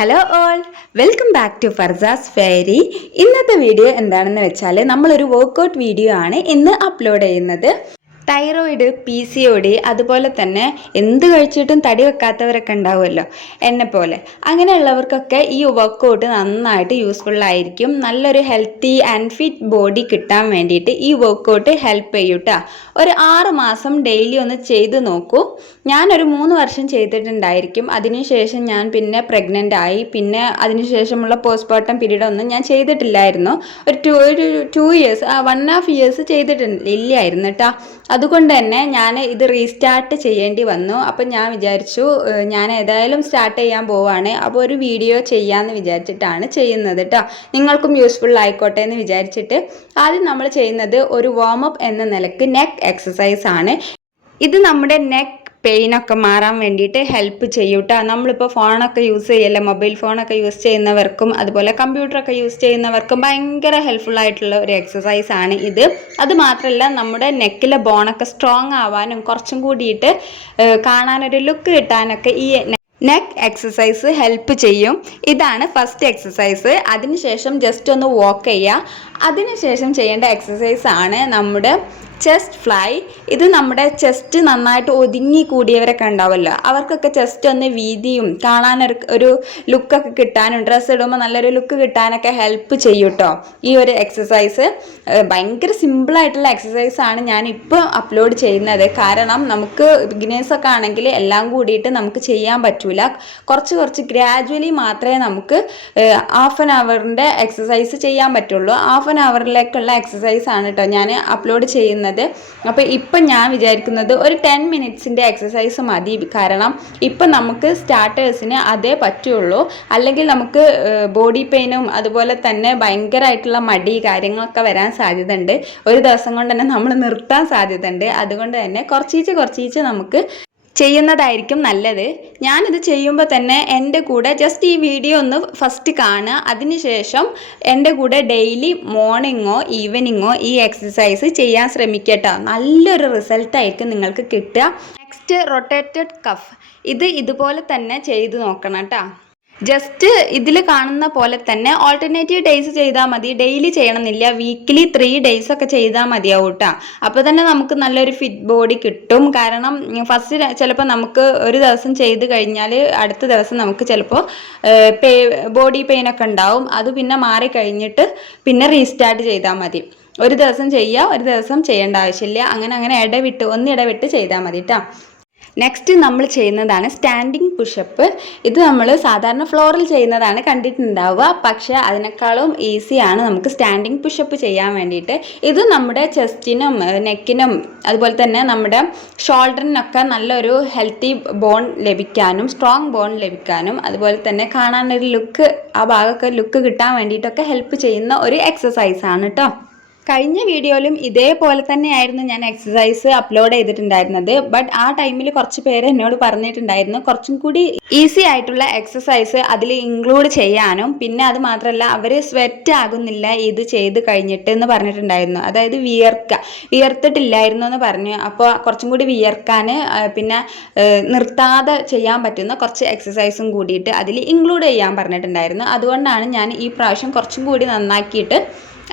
Hello all, welcome back to Farsa's fairy. ഇന്നത്തെ video എന്താണെന്ന് വെച്ചാൽ നമ്മളൊരു വർക്കൗട്ട് വീഡിയോ ആണ് ഇന്ന് അപ്ലോഡ് ചെയ്യുന്നത്. തൈറോയിഡ്, PCOD, അതുപോലെ തന്നെ എന്ത് കഴിച്ചിട്ടും തടി വെക്കാത്തവരൊക്കെ ഉണ്ടാവുമല്ലോ എന്നെ പോലെ. അങ്ങനെയുള്ളവർക്കൊക്കെ ഈ വർക്കൗട്ട് നന്നായിട്ട് യൂസ്ഫുൾ ആയിരിക്കും. നല്ലൊരു ഹെൽത്തി ആൻഡ് ഫിറ്റ് ബോഡി കിട്ടാൻ വേണ്ടിയിട്ട് ഈ വർക്കൗട്ട് ഹെൽപ്പ് ചെയ്യൂട്ടാ. ഒരു 6 മാസം ഡെയിലി ഒന്ന് ചെയ്ത് നോക്കൂ. ഞാനൊരു 3 വർഷം ചെയ്തിട്ടുണ്ടായിരിക്കും. അതിനുശേഷം ഞാൻ പിന്നെ പ്രഗ്നൻ്റ് ആയി. പിന്നെ അതിനുശേഷമുള്ള പോസ്റ്റ്മോർട്ടം പീരീഡ് ഒന്നും ഞാൻ ചെയ്തിട്ടില്ലായിരുന്നു. ഒരു 2 ഇയേഴ്സ് 1.5 ഇയേഴ്സ് ചെയ്തിട്ടില്ലായിരുന്നു കേട്ടോ. അതുകൊണ്ട് തന്നെ ഞാൻ ഇത് റീസ്റ്റാർട്ട് ചെയ്യേണ്ടി വന്നു. അപ്പം ഞാൻ വിചാരിച്ചു ഞാൻ ഏതായാലും സ്റ്റാർട്ട് ചെയ്യാൻ പോവാണ്, അപ്പോൾ ഒരു വീഡിയോ ചെയ്യാമെന്ന് വിചാരിച്ചിട്ടാണ് ചെയ്യുന്നത് കേട്ടോ. നിങ്ങൾക്കും യൂസ്ഫുൾ ആയിക്കോട്ടെ എന്ന് വിചാരിച്ചിട്ട് ആദ്യം നമ്മൾ ചെയ്യുന്നത് ഒരു വാമപ്പ് എന്ന നിലക്ക് നെക്ക് എക്സസൈസ് ആണ്. ഇത് നമ്മുടെ നെക്ക് പെയിനൊക്കെ മാറാൻ വേണ്ടിയിട്ട് ഹെൽപ്പ് ചെയ്യൂട്ടാ. നമ്മളിപ്പോൾ ഫോണൊക്കെ യൂസ് ചെയ്യല്ലേ, മൊബൈൽ ഫോണൊക്കെ യൂസ് ചെയ്യുന്നവർക്കും അതുപോലെ കമ്പ്യൂട്ടറൊക്കെ യൂസ് ചെയ്യുന്നവർക്കും ഭയങ്കര ഹെൽപ്ഫുൾ ആയിട്ടുള്ള ഒരു എക്സസൈസ് ആണ് ഇത്. അത് മാത്രമല്ല നമ്മുടെ നെക്കിലെ ബോണൊക്കെ സ്ട്രോങ് ആവാനും കുറച്ചും കൂടിയിട്ട് കാണാനൊരു ലുക്ക് കിട്ടാനൊക്കെ ഈ നെക്ക് എക്സസൈസ് ഹെൽപ്പ് ചെയ്യും. ഇതാണ് ഫസ്റ്റ് എക്സസൈസ്. അതിനുശേഷം ജസ്റ്റ് ഒന്ന് വാക്ക് ചെയ്യുക. അതിനുശേഷം ചെയ്യേണ്ട എക്സസൈസ് ആണ് നമ്മുടെ ചെസ്റ്റ് ഫ്ലൈ. ഇത് നമ്മുടെ ചെസ്റ്റ് നന്നായിട്ട് ഒതുങ്ങി കൂടിയവരൊക്കെ ഉണ്ടാവുമല്ലോ, അവർക്കൊക്കെ ചെസ്റ്റ് ഒന്ന് വീതിയും കാണാനൊരു ലുക്കൊക്കെ കിട്ടാനും ഡ്രസ്സ് ഇടുമ്പോൾ നല്ലൊരു ലുക്ക് കിട്ടാനൊക്കെ ഹെൽപ്പ് ചെയ്യും കേട്ടോ ഈ ഒരു എക്സസൈസ്. ഭയങ്കര സിമ്പിളായിട്ടുള്ള എക്സസൈസ് ആണ് ഞാനിപ്പോൾ അപ്ലോഡ് ചെയ്യുന്നത്. കാരണം നമുക്ക് ബിഗിനേഴ്സൊക്കെ ആണെങ്കിൽ എല്ലാം കൂടിയിട്ട് നമുക്ക് ചെയ്യാൻ പറ്റൂല. കുറച്ച് ഗ്രാജുവലി മാത്രമേ നമുക്ക് ഹാഫ് ആൻ അവറിൻ്റെ എക്സസൈസ് ചെയ്യാൻ പറ്റുള്ളൂ. ഹാഫ് ആൻ അവറിലേക്കുള്ള എക്സസൈസ് ആണ് കേട്ടോ ഞാൻ അപ്ലോഡ് ചെയ്യുന്നത്. അപ്പോൾ ഇപ്പം ഞാൻ വിചാരിക്കുന്നത് ഒരു 10 മിനിറ്റ്സിൻ്റെ എക്സസൈസ് മതി. കാരണം ഇപ്പം നമുക്ക് സ്റ്റാർട്ടേഴ്സിന് അതേ പറ്റുള്ളൂ. അല്ലെങ്കിൽ നമുക്ക് ബോഡി പെയിനും അതുപോലെ തന്നെ ഭയങ്കരമായിട്ടുള്ള മടി കാര്യങ്ങളൊക്കെ വരാൻ സാധ്യതയുണ്ട്. ഒരു ദിവസം കൊണ്ട് തന്നെ നമ്മൾ നിർത്താൻ സാധ്യതയുണ്ട്. അതുകൊണ്ട് തന്നെ കുറച്ചീച്ച് നമുക്ക് ചെയ്യുന്നതായിരിക്കും നല്ലത്. ഞാനിത് ചെയ്യുമ്പോൾ തന്നെ എൻ്റെ കൂടെ ജസ്റ്റ് ഈ വീഡിയോ ഒന്ന് ഫസ്റ്റ് കാണുക. അതിനുശേഷം എൻ്റെ കൂടെ ഡെയിലി മോർണിംഗോ ഈവനിങ്ങോ ഈ എക്സസൈസ് ചെയ്യാൻ ശ്രമിക്കട്ടോ. നല്ലൊരു റിസൾട്ടായിരിക്കും നിങ്ങൾക്ക് കിട്ടുക. Next rotated cuff. ഇതുപോലെ തന്നെ ചെയ്ത് നോക്കണം കേട്ടോ. ജസ്റ്റ് ഇതിൽ കാണുന്ന പോലെ തന്നെ ഓൾട്ടർനേറ്റീവ് ഡേയ്സ് ചെയ്താൽ മതി. ഡെയിലി ചെയ്യണമെന്നില്ല. വീക്കിലി 3 ഡേയ്സ് ഒക്കെ ചെയ്താൽ മതിയാവും കേട്ടോ. അപ്പോൾ തന്നെ നമുക്ക് നല്ലൊരു ഫിറ്റ് ബോഡി കിട്ടും. കാരണം ഫസ്റ്റ് ചിലപ്പോൾ നമുക്ക് ഒരു ദിവസം ചെയ്ത് കഴിഞ്ഞാൽ അടുത്ത ദിവസം നമുക്ക് ചിലപ്പോൾ ബോഡി പെയിനൊക്കെ ഉണ്ടാവും. അത് പിന്നെ മാറിക്കഴിഞ്ഞിട്ട് പിന്നെ റീസ്റ്റാർട്ട് ചെയ്താൽ മതി. ഒരു ദിവസം ചെയ്യുക, ഒരു ദിവസം ചെയ്യേണ്ട ആവശ്യമില്ല. അങ്ങനെ ഇടവിട്ട് ചെയ്താൽ മതി കേട്ടോ. നെക്സ്റ്റ് നമ്മൾ ചെയ്യുന്നതാണ് സ്റ്റാൻഡിങ് പുഷപ്പ്. ഇത് നമ്മൾ സാധാരണ ഫ്ലോറിൽ ചെയ്യുന്നതാണ് കണ്ടിട്ടുണ്ടാവുക. പക്ഷേ അതിനേക്കാളും ഈസിയാണ് നമുക്ക് സ്റ്റാൻഡിങ് പുഷപ്പ് ചെയ്യാൻ വേണ്ടിയിട്ട്. ഇത് നമ്മുടെ ചെസ്റ്റിനും നെക്കിനും അതുപോലെ തന്നെ നമ്മുടെ ഷോൾഡറിനൊക്കെ നല്ലൊരു ഹെൽത്തി ബോൺ ലഭിക്കാനും സ്ട്രോങ് ബോൺ ലഭിക്കാനും അതുപോലെ തന്നെ കാണാനൊരു ലുക്ക്, ആ ഭാഗമൊക്കെ ലുക്ക് കിട്ടാൻ വേണ്ടിയിട്ടൊക്കെ ഹെൽപ്പ് ചെയ്യുന്ന ഒരു എക്സസൈസ് ആണ് കേട്ടോ. കഴിഞ്ഞ വീഡിയോയിലും ഇതേപോലെ തന്നെയായിരുന്നു ഞാൻ എക്സസൈസ് അപ്ലോഡ് ചെയ്തിട്ടുണ്ടായിരുന്നത്. ബട്ട് ആ ടൈമിൽ കുറച്ച് പേര് എന്നോട് പറഞ്ഞിട്ടുണ്ടായിരുന്നു കുറച്ചും കൂടി ഈസി ആയിട്ടുള്ള എക്സസൈസ് അതിൽ ഇൻക്ലൂഡ് ചെയ്യാനും, പിന്നെ അത് മാത്രമല്ല അവർ സ്വെറ്റ് ആകുന്നില്ല ഇത് ചെയ്ത് കഴിഞ്ഞിട്ട് എന്ന് പറഞ്ഞിട്ടുണ്ടായിരുന്നു. അതായത് വിയർത്തിട്ടില്ലായിരുന്നു എന്ന് പറഞ്ഞു. അപ്പോൾ കുറച്ചും കൂടി വിയർക്കാൻ പിന്നെ നിർത്താതെ ചെയ്യാൻ പറ്റുന്ന കുറച്ച് എക്സസൈസും കൂടിയിട്ട് അതിൽ ഇൻക്ലൂഡ് ചെയ്യാൻ പറഞ്ഞിട്ടുണ്ടായിരുന്നു. അതുകൊണ്ടാണ് ഞാൻ ഈ പ്രാവശ്യം കുറച്ചും കൂടി നന്നാക്കിയിട്ട്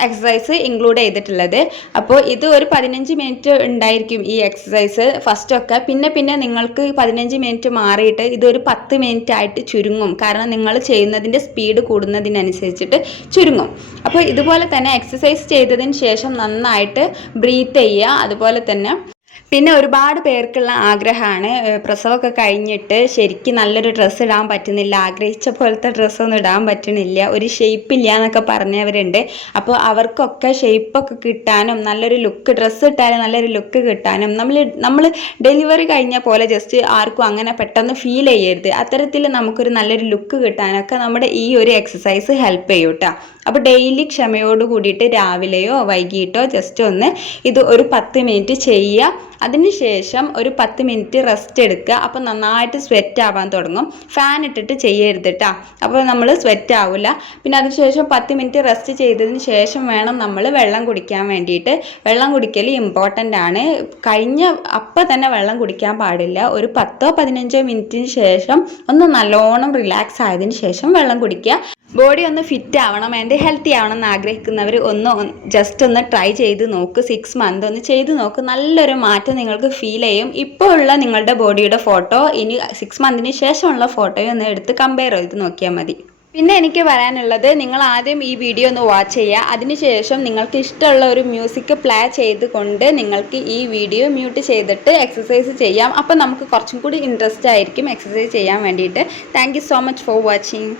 എക്സസൈസ് ഇൻക്ലൂഡ് ചെയ്തിട്ടുള്ളത്. അപ്പോൾ ഇത് ഒരു 15 മിനിറ്റ് ഉണ്ടായിരിക്കും ഈ എക്സസൈസ് ഫസ്റ്റൊക്കെ. പിന്നെ നിങ്ങൾക്ക് 15 മിനിറ്റ് മാറിയിട്ട് ഇതൊരു 10 മിനിറ്റ് ആയിട്ട് ചുരുങ്ങും. കാരണം നിങ്ങൾ ചെയ്യുന്നതിൻ്റെ സ്പീഡ് കൂടുന്നതിനനുസരിച്ചിട്ട് ചുരുങ്ങും. അപ്പോൾ ഇതുപോലെ തന്നെ എക്സസൈസ് ചെയ്തതിന് ശേഷം നന്നായിട്ട് ബ്രീത്ത് ചെയ്യുക. അതുപോലെ തന്നെ പിന്നെ ഒരുപാട് പേർക്കുള്ള ആഗ്രഹമാണ് പ്രസവമൊക്കെ കഴിഞ്ഞിട്ട് ശരിക്കും നല്ലൊരു ഡ്രസ്സ് ഇടാൻ പറ്റുന്നില്ല, ആഗ്രഹിച്ച പോലത്തെ ഡ്രസ്സൊന്നും ഇടാൻ പറ്റണില്ല, ഒരു ഷേപ്പില്ല എന്നൊക്കെ പറഞ്ഞവരുണ്ട്. അപ്പോൾ അവർക്കൊക്കെ ഷേപ്പൊക്കെ കിട്ടാനും നല്ലൊരു ലുക്ക്, ഡ്രസ്സ് ഇട്ടാലും നല്ലൊരു ലുക്ക് കിട്ടാനും നമ്മൾ ഡെലിവറി കഴിഞ്ഞ പോലെ ജസ്റ്റ് ആർക്കും അങ്ങനെ പെട്ടെന്ന് ഫീൽ ചെയ്യരുത്. അത്തരത്തിൽ നമുക്കൊരു നല്ലൊരു ലുക്ക് കിട്ടാനൊക്കെ നമ്മുടെ ഈ ഒരു എക്സസൈസ് ഹെൽപ്പ് ചെയ്യും കേട്ടോ. അപ്പോൾ ഡെയിലി ക്ഷമയോട് കൂടിയിട്ട് രാവിലെയോ വൈകിട്ടോ ജസ്റ്റ് ഒന്ന് ഇത് ഒരു 10 മിനിറ്റ് ചെയ്യുക. അതിനുശേഷം ഒരു 10 മിനിറ്റ് റെസ്റ്റ് എടുക്കുക. അപ്പോൾ നന്നായിട്ട് സ്വെറ്റ് ആവാൻ തുടങ്ങും. ഫാൻ ഇട്ടിട്ട് ചെയ്യരുത് കേട്ടോ, അപ്പോൾ നമ്മൾ സ്വെറ്റ് ആവില്ല. പിന്നെ അതിനുശേഷം 10 മിനിറ്റ് റെസ്റ്റ് ചെയ്തതിന് ശേഷം വേണം നമ്മൾ വെള്ളം കുടിക്കാൻ വേണ്ടിയിട്ട്. വെള്ളം കുടിക്കൽ ഇമ്പോർട്ടൻ്റ് ആണ്. അപ്പം തന്നെ വെള്ളം കുടിക്കാൻ പാടില്ല. ഒരു 10-15 മിനിറ്റിന് ശേഷം ഒന്ന് നല്ലോണം റിലാക്സ് ആയതിനു ശേഷം വെള്ളം കുടിക്കുക. ബോഡി ഒന്ന് ഫിറ്റ് ആവണം ആൻഡ് ഹെൽത്തി ആവണം എന്ന് ആഗ്രഹിക്കുന്നവർ ജസ്റ്റ് ഒന്ന് ട്രൈ ചെയ്ത് നോക്ക്. 6 മന്ത് ഒന്ന് ചെയ്ത് നോക്ക്. നല്ലൊരു മാറ്റം നിങ്ങൾക്ക് ഫീൽ ചെയ്യും. ഇപ്പോൾ ഉള്ള നിങ്ങളുടെ ബോഡിയുടെ ഫോട്ടോ ഇനി 6 മന്തിന് ശേഷമുള്ള ഫോട്ടോയും ഒന്ന് എടുത്ത് കമ്പയർ ചെയ്ത് നോക്കിയാൽ മതി. പിന്നെ എനിക്ക് പറയാനുള്ളത്, നിങ്ങൾ ആദ്യം ഈ വീഡിയോ ഒന്ന് വാച്ച് ചെയ്യുക. അതിനുശേഷം നിങ്ങൾക്ക് ഇഷ്ടമുള്ള ഒരു മ്യൂസിക് പ്ലേ ചെയ്തുകൊണ്ട് നിങ്ങൾക്ക് ഈ വീഡിയോ മ്യൂട്ട് ചെയ്തിട്ട് എക്സസൈസ് ചെയ്യാം. അപ്പോൾ നമുക്ക് കുറച്ചും കൂടി ഇൻട്രസ്റ്റ് ആയിരിക്കും എക്സസൈസ് ചെയ്യാൻ വേണ്ടിയിട്ട്. Thank you so much for watching.